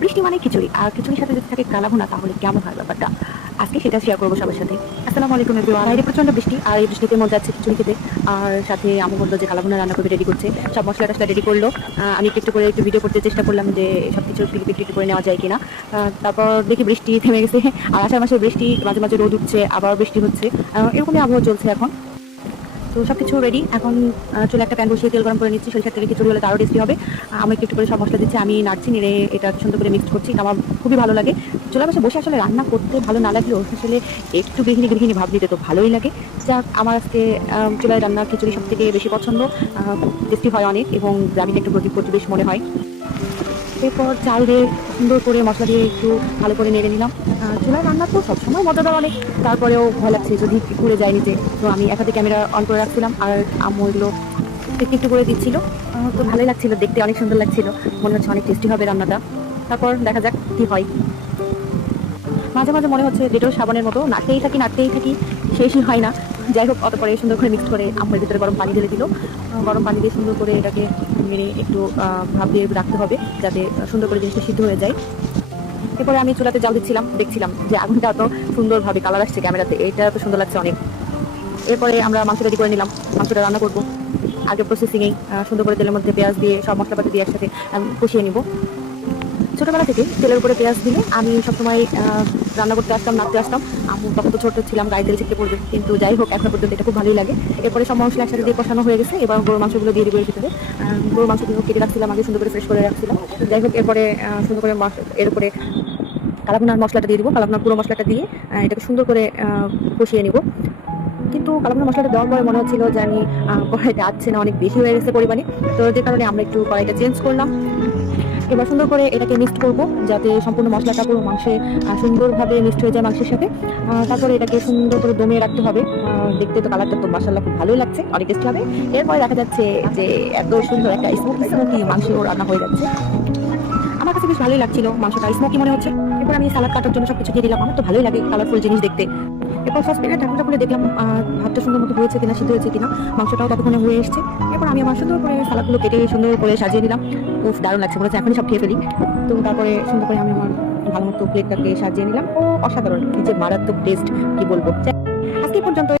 বৃষ্টি মানে খিচুড়ি, আর খিচুড়ির সাথে যদি থাকে কালাভুনা তাহলে কেমন হয় ব্যাপারটা। আজকে সেটা শেয়ার করবো সবার সাথে। আসসালামু আলাইকুম এভরিওয়ান। বাইরে প্রচন্ড বৃষ্টি, আর এই বৃষ্টিতে মন যাচ্ছে খিচুড়ি খেতে। আর সাথে আম্মু বললো যে কালাভুনা রান্না করবে, রেডি করছে, সব মশলা টসলা রেডি করলো। আমি একটু করে একটু ভিডিও করতে চেষ্টা করলাম যে সব কিছু ক্লিপ একটু করে নেওয়া যায় কিনা। তারপর দেখি বৃষ্টি থেমে গেছে। আর আষাঢ় মাসে বৃষ্টি, মাঝে মাঝে রোদ উঠছে, আবার বৃষ্টি হচ্ছে, এরকমই আবহাওয়া চলছে এখন। তো সব কিছু রেডি এখন। চুলে একটা প্যান বসিয়ে তেল গরম করে নিচ্ছি, সরিষার তেলে খিচুড়ি হলে আরও টেস্টি হবে। আমি একটু করে সব মশলা দিচ্ছি, আমি নাড়ছি, নেড়ে এটা সুন্দর করে মিক্স করছি। এটা আমার খুবই ভালো লাগে। চুলার পাশে বসে আসলে রান্না করতে ভালো না লাগলেও আসলে একটু গৃহিণী গৃহিণী ভাব দিতে তো ভালোই লাগে। যাক, আমার আজকে চুলায় রান্না খিচুড়ি সব থেকে বেশি পছন্দ। টেস্টি হয় অনেক, এবং গ্রামীণ একটু প্রতিবেশ মনে হয়। এরপর চাল দিয়ে সুন্দর করে মশলা দিয়ে একটু ভালো করে নেড়ে নিলাম। চুলার রান্না তো সবসময় মজাদার অনেক, তারপরেও ভয় লাগছে যদি পুড়ে যায় নিতে। তো আমি এক হাতে ক্যামেরা অন করে রাখছিলাম, আর আম্মু এগুলো একটু একটু করে দিচ্ছিল। তো ভালোই লাগছিল দেখতে, অনেক সুন্দর লাগছিল, মনে হচ্ছে অনেক টেস্টি হবে রান্নাটা। তারপর দেখা যাক কী হয়। মাঝে মাঝে মনে হচ্ছে ডেটল সাবানের মতো নাড়তেই থাকি, শেষই হয় না। যাই হোক, অতপরে সুন্দর করে মিক্স করে আম্মুর ভিতরে গরম পানি ঢেলে দিল। গরম পানি দিয়ে সুন্দর করে এটাকে মেরে একটু ভাপ দিয়ে রাখতে হবে, যাতে সুন্দর করে জিনিসটা সিদ্ধ হয়ে যায়। এরপরে আমি চুলাতে জাল দিচ্ছিলাম, দেখছিলাম যে আগুনটা এত সুন্দরভাবে কালার আসছে ক্যামেরাতে, এটা এত সুন্দর লাগছে অনেক। এরপরে আমরা মাংস রেডি করে নিলাম, মাংসটা রান্না করবো। আগে প্রসেসিংয়েই সুন্দর করে তেলের মধ্যে পেঁয়াজ দিয়ে সব মশলাপাতি দিয়ে একসাথে কষিয়ে নিব। ছোটোবেলা থেকে তেলের উপরে পেঁয়াজ দিলে আমি সবসময় রান্না করতে আসতাম, নাড়তে আসতাম। আমি তখন তো ছোটো ছিলাম, গায়ে তেল ছিটকে পড়বে, কিন্তু যাই হোক এখন পর্যন্ত এটা খুব ভালোই লাগে। এরপরে সব মশলা একসাথে দিয়ে কষানো হয়ে গেছে, এবার গরুর মাংসগুলো দিয়ে দিব এর ভিতরে। গরুর মাংসগুলো কেটে রাখছিলাম আগে, সুন্দর করে ফ্রেশ করে রাখছিলাম। যাই হোক, এরপরে সুন্দর করে এর উপরে কালাভুনার মশলাটা দিয়ে দিব, কালাভুনার পুরো মশলাটা দিয়ে এটাকে সুন্দর করে কষিয়ে নিব। কিন্তু কালাভুনা মশলাটা দেওয়ার পরে মনে হচ্ছিল যে আমি কড়াইটা আসছে না, অনেক বেশি হয়ে গেছে পরিমাণে। তো যে কারণে আমরা একটু কড়াইটা চেঞ্জ করলাম। এবার সুন্দর করে এটাকে মিক্সড করব, যাতে সম্পূর্ণ মশলাটা পুরো মাংসে সুন্দরভাবে মিক্সড হয়ে যায় মাংসের সাথে। তারপরে এটাকে সুন্দর করে দমে রাখতে হবে। দেখতে তো কালারটা তো মাশাআল্লাহ খুব ভালোই লাগছে, অনেক টেস্টি হবে। এরপরে দেখা যাচ্ছে যে এত সুন্দর একটা স্মোকি মাংস রান্না হয়ে যাচ্ছে। আমার কাছে বেশ ভালোই লাগছিল, মাংসটা স্মোকি মনে হচ্ছে। এরপর আমি সালাদ কাটার জন্য সবকিছু দিয়ে দিলাম, আমার তো ভালোই লাগে কালারফুল জিনিস দেখতে। এরপর সসপ্যানের ঢাকনাটা খুলে দেখলাম ভাতটা সুন্দর মতো হয়েছে কিনা, সিদ্ধ হয়েছে কিনা, মাংসটাও ততক্ষণে হয়ে এসেছে। এরপর আমি আমার সুন্দর করে সালাদগুলো কেটে সুন্দর করে সাজিয়ে নিলাম। খুব দারুণ লাগছে, মনে হচ্ছে এখনই সব খেয়ে ফেলি। তো তারপরে সুন্দর করে আমি আমার ভালো মতো প্লেটটাকে সাজিয়ে নিলাম। ও অসাধারণ, কি যে মারাত্মক টেস্ট, কি বলবো। আজকে পর্যন্ত।